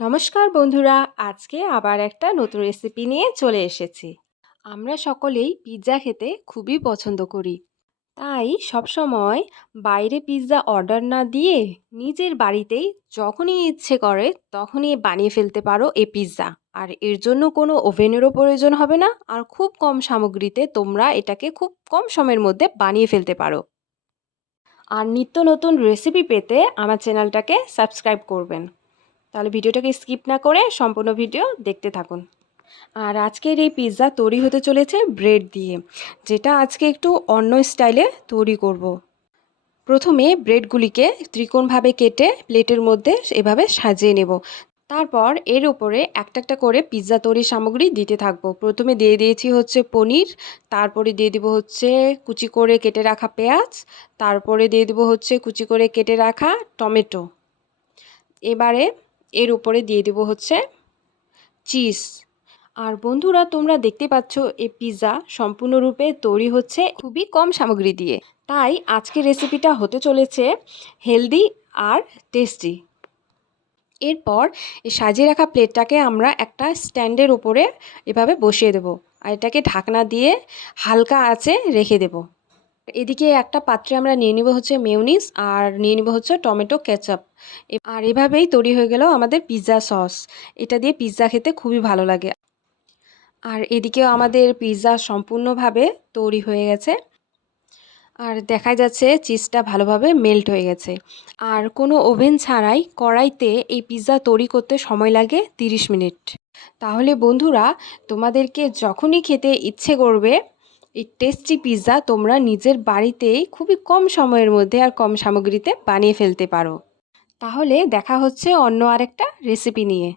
নমস্কার বন্ধুরা, আজকে আবার একটা নতুন রেসিপি নিয়ে চলে এসেছি। আমরা সকলেই পিৎজা খেতে খুবই পছন্দ করি। তাই সবসময় বাইরে পিৎজা অর্ডার না দিয়ে নিজের বাড়িতেই যখনই ইচ্ছে করে তখনই বানিয়ে ফেলতে পারো এই পিৎজা। আর এর জন্য কোনো ওভেনেরও প্রয়োজন হবে না, আর খুব কম সামগ্রীতে তোমরা এটাকে খুব কম সময়ের মধ্যে বানিয়ে ফেলতে পারো। আর নিত্য নতুন রেসিপি পেতে আমার চ্যানেলটাকে সাবস্ক্রাইব করবেন। তাহলে ভিডিওটাকে স্কিপ না করে সম্পূর্ণ ভিডিও দেখতে থাকুন। আর আজকের এই পিৎজা তৈরি হতে চলেছে ব্রেড দিয়ে, যেটা আজকে একটু অন্য স্টাইলে তৈরি করব। প্রথমে ব্রেডগুলিকে ত্রিকোণভাবে কেটে প্লেটের মধ্যে এভাবে সাজিয়ে নেব। তারপর এর উপরে একটা একটা করে পিৎজা তৈরির সামগ্রী দিতে থাকবো। প্রথমে দিয়ে দিয়েছি হচ্ছে পনির, তারপরে দিয়ে দিব হচ্ছে কুচি করে কেটে রাখা পেঁয়াজ, তারপরে দিয়ে দিব হচ্ছে কুচি করে কেটে রাখা টমেটো। এবারে এর উপরে দিয়ে দেব হচ্ছে চিজ। আর বন্ধুরা, তোমরা দেখতে পাচ্ছ এই পিৎজা সম্পূর্ণরূপে তৈরি হচ্ছে খুবই কম সামগ্রী দিয়ে। তাই আজকের রেসিপিটা হতে চলেছে হেলদি আর টেস্টি। এরপর এই সাজিয়ে রাখা প্লেটটাকে আমরা একটা স্ট্যান্ডের উপরে এভাবে বসিয়ে দেব, আর এটাকে ঢাকনা দিয়ে হালকা আঁচে রেখে দেব। এদিকে একটা পাত্রে আমরা নিয়ে নিব হচ্ছে মেয়োনিজ, আর নিয়ে নিব হচ্ছে টমেটো কেচাপ। আর এভাবেই তৈরি হয়ে গেল আমাদের পিৎজা সস। এটা দিয়ে পিৎজা খেতে খুবই ভালো লাগে। আর এদিকেও আমাদের পিৎজা সম্পূর্ণভাবে তৈরি হয়ে গেছে, আর দেখা যাচ্ছে চিজটা ভালোভাবে মেল্ট হয়ে গেছে। আর কোনো ওভেন ছাড়াই কড়াইতে এই পিৎজা তৈরি করতে সময় লাগে 30 মিনিট। তাহলে বন্ধুরা, তোমাদেরকে যখনই খেতে ইচ্ছে করবে এই টেস্টি পিৎজা তোমরা নিজের বাড়িতেই খুবই কম সময়ের মধ্যে আর কম সামগ্রীতে বানিয়ে ফেলতে পারো। তাহলে দেখা হচ্ছে অন্য আরেকটা রেসিপি নিয়ে।